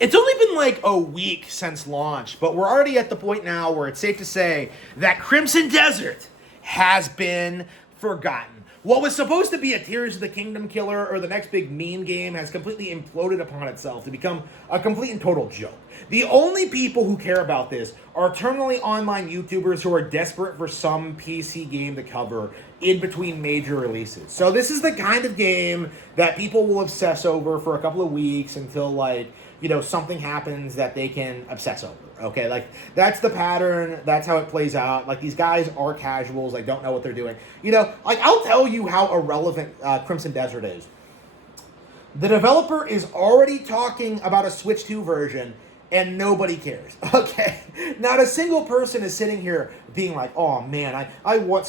It's only been like a week since launch, but we're already at the point now where it's safe to say that Crimson Desert has been forgotten. What was supposed to be a Tears of the Kingdom killer or the next big meme game has completely imploded upon itself to become a complete and total joke. The only people who care about this are terminally online YouTubers who are desperate for some PC game to cover in between major releases. So this is the kind of game that people will obsess over for a couple of weeks until, like, you know, something happens that they can obsess over. Okay, like, that's the pattern. That's how it plays out. Like, these guys are casuals. They don't know what they're doing. You know, like, I'll tell you how irrelevant Crimson Desert is. The developer is already talking about a Switch 2 version, and nobody cares. Okay, not a single person is sitting here being like, oh man, I want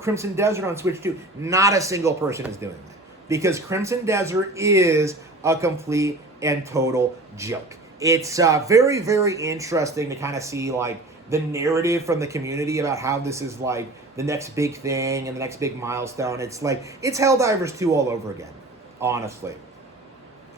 Crimson Desert on Switch 2. Not a single person is doing that, because Crimson Desert is a complete and total joke. It's very, very interesting to kind of see, like, the narrative from the community about how this is, like, the next big thing and the next big milestone. It's like, it's Helldivers 2 all over again, honestly.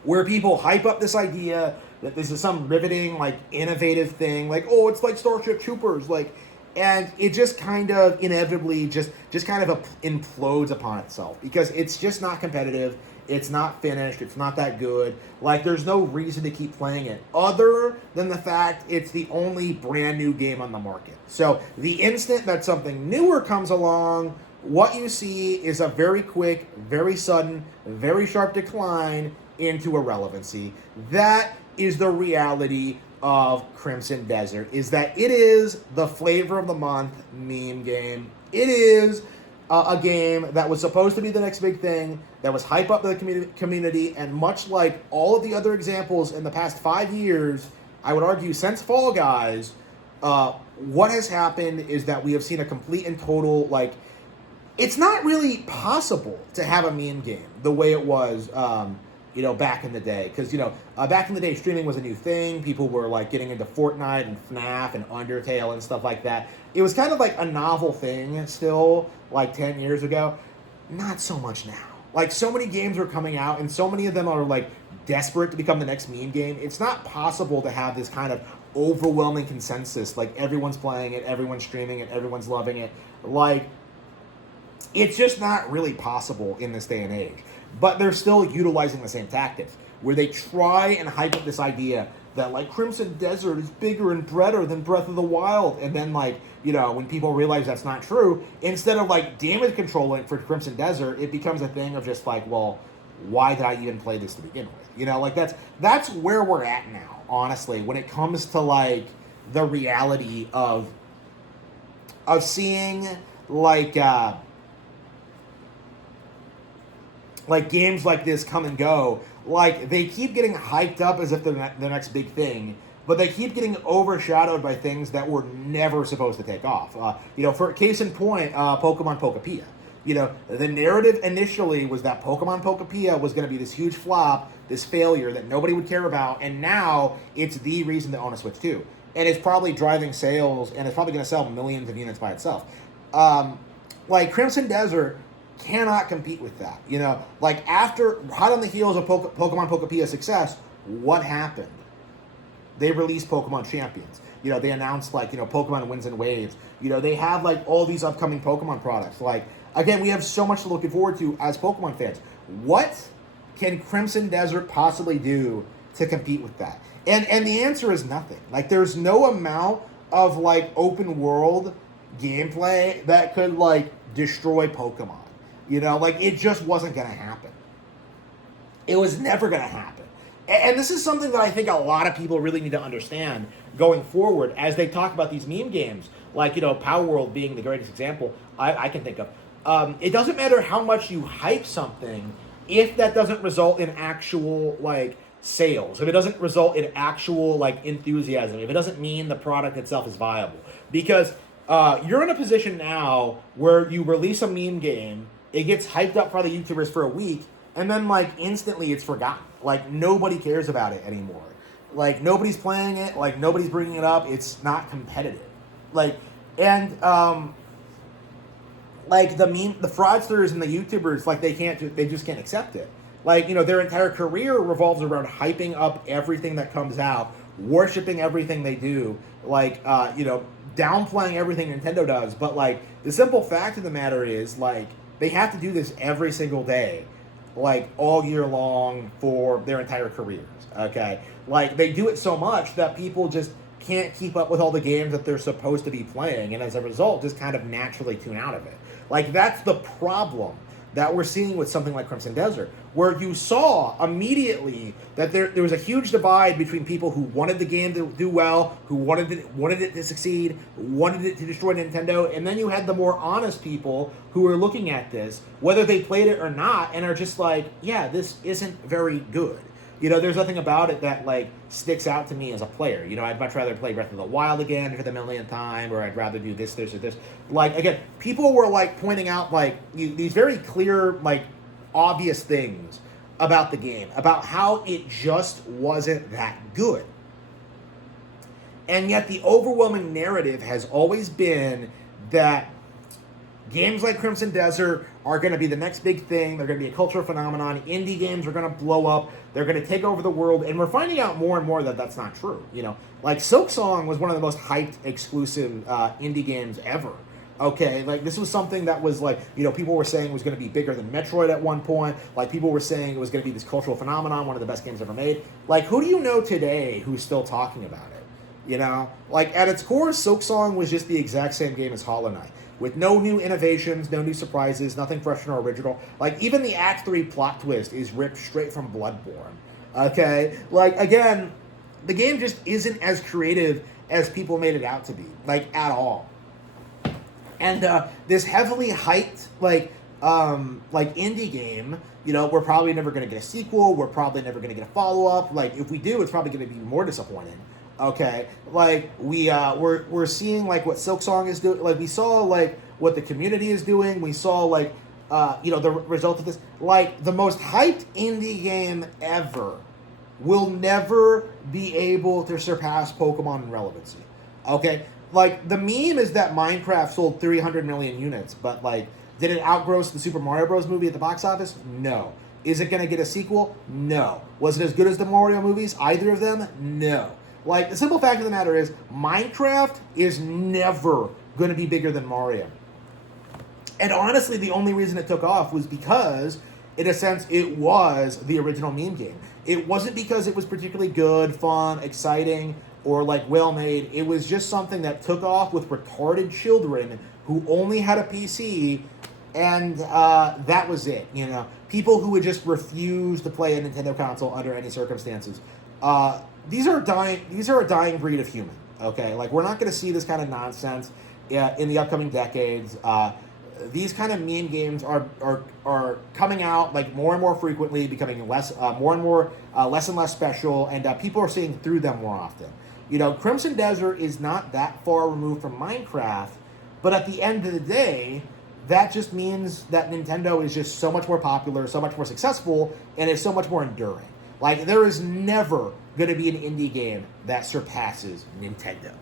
Where people hype up this idea that this is some riveting, like, innovative thing, like, oh, it's like Starship Troopers, like, and it just kind of inevitably just kind of implodes upon itself, because it's just not competitive. It's not finished. It's not that good. Like, there's no reason to keep playing it other than the fact it's the only brand new game on the market. So the instant that something newer comes along, what you see is a very quick, very sudden, very sharp decline into irrelevancy. That is the reality of Crimson Desert, is that it is the flavor of the month meme game. It is a game that was supposed to be the next big thing, that was hype up the community, and much like all of the other examples in the past 5 years, I would argue since Fall Guys, what has happened is that we have seen a complete and total, like, it's not really possible to have a meme game the way it was, you know, back in the day. Because, you know, back in the day, streaming was a new thing. People were, like, getting into Fortnite and FNAF and Undertale and stuff like that. It was kind of like a novel thing still, like 10 years ago. Not so much now. Like, so many games are coming out, and so many of them are, like, desperate to become the next meme game. It's not possible to have this kind of overwhelming consensus. Like, everyone's playing it, everyone's streaming it, everyone's loving it. Like, it's just not really possible in this day and age. But they're still utilizing the same tactics, where they try and hype up this idea that, like, Crimson Desert is bigger and better than Breath of the Wild. And then, like, you know, when people realize that's not true, instead of, like, damage controlling for Crimson Desert, it becomes a thing of just, like, well, why did I even play this to begin with? You know, like, that's where we're at now, honestly, when it comes to, like, the reality of seeing, like games like this come and go. Like, they keep getting hyped up as if they're the next big thing, but they keep getting overshadowed by things that were never supposed to take off. You know, for case in point, Pokemon Pokepia. You know, the narrative initially was that Pokemon Pokepia was going to be this huge flop, this failure that nobody would care about, and now it's the reason to own a Switch 2. And it's probably driving sales, and it's probably going to sell millions of units by itself. Like, Crimson Desert cannot compete with that. You know, like, after, hot on the heels of Pokemon Pokepia's success, what happened? They released Pokemon Champions. You know, they announced, like, you know, Pokemon Winds and Waves. You know, they have, like, all these upcoming Pokemon products. Like, again, we have so much to look forward to as Pokemon fans. What can Crimson Desert possibly do to compete with that? And the answer is nothing. Like, there's no amount of, like, open world gameplay that could, like, destroy Pokemon. You know, like, it just wasn't going to happen. It was never going to happen. And this is something that I think a lot of people really need to understand going forward as they talk about these meme games. Like, you know, Power World being the greatest example I can think of. It doesn't matter how much you hype something if that doesn't result in actual, like, sales. If it doesn't result in actual, like, enthusiasm. If it doesn't mean the product itself is viable. Because you're in a position now where you release a meme game, it gets hyped up by the YouTubers for a week, and then, like, instantly it's forgotten. Like, nobody cares about it anymore. Like, nobody's playing it. Like, nobody's bringing it up. It's not competitive. Like, and, like, the fraudsters and the YouTubers, like, they just can't accept it. Like, their entire career revolves around hyping up everything that comes out, worshiping everything they do, like, downplaying everything Nintendo does. But, like, the simple fact of the matter is, like, they have to do this every single day, like, all year long for their entire careers, okay? Like, they do it so much that people just can't keep up with all the games that they're supposed to be playing, and as a result, just kind of naturally tune out of it. Like, that's the problem that we're seeing with something like Crimson Desert, where you saw immediately that there was a huge divide between people who wanted the game to do well, who wanted it to succeed, wanted it to destroy Nintendo, and then you had the more honest people who are looking at this, whether they played it or not, and are just like, yeah, this isn't very good. There's nothing about it that, like, sticks out to me as a player. I'd much rather play Breath of the Wild again for the millionth time, or I'd rather do this, or this. Like, again, people were, like, pointing out, like, these very clear, like, obvious things about the game, about how it just wasn't that good. And yet the overwhelming narrative has always been that games like Crimson Desert are going to be the next big thing. They're going to be a cultural phenomenon. Indie games are going to blow up. They're going to take over the world. And we're finding out more and more that that's not true. Like Silksong was one of the most hyped exclusive indie games ever. Okay, like this was something that was like, people were saying was going to be bigger than Metroid at one point. Like people were saying it was going to be this cultural phenomenon, one of the best games ever made. Like who do you know today who's still talking about it? Like at its core, Silksong was just the exact same game as Hollow Knight, with no new innovations, no new surprises, nothing fresh nor original. Like, even the Act 3 plot twist is ripped straight from Bloodborne. Okay? Like, again, the game just isn't as creative as people made it out to be. Like, at all. And this heavily hyped, like indie game, we're probably never going to get a sequel. We're probably never going to get a follow-up. Like, if we do, it's probably going to be more disappointing. Okay, like we're seeing like what Silksong is doing. Like we saw like what the community is doing. We saw like the result of this. Like the most hyped indie game ever will never be able to surpass Pokemon in relevancy. Okay, like the meme is that Minecraft sold 300 million units, but like did it outgross the Super Mario Bros. Movie at the box office? No. Is it going to get a sequel? No. Was it as good as the Mario movies? Either of them? No. Like, the simple fact of the matter is, Minecraft is never going to be bigger than Mario. And honestly, the only reason it took off was because, in a sense, it was the original meme game. It wasn't because it was particularly good, fun, exciting, or, like, well-made. It was just something that took off with retarded children who only had a PC, and that was it, People who would just refuse to play a Nintendo console under any circumstances. These are a dying breed of human, okay? Like, we're not going to see this kind of nonsense in the upcoming decades. These kind of meme games are coming out, like, more and more frequently, becoming less and less special, and people are seeing through them more often. Crimson Desert is not that far removed from Minecraft, but at the end of the day, that just means that Nintendo is just so much more popular, so much more successful, and is so much more enduring. Like, there is never going to be an indie game that surpasses Nintendo.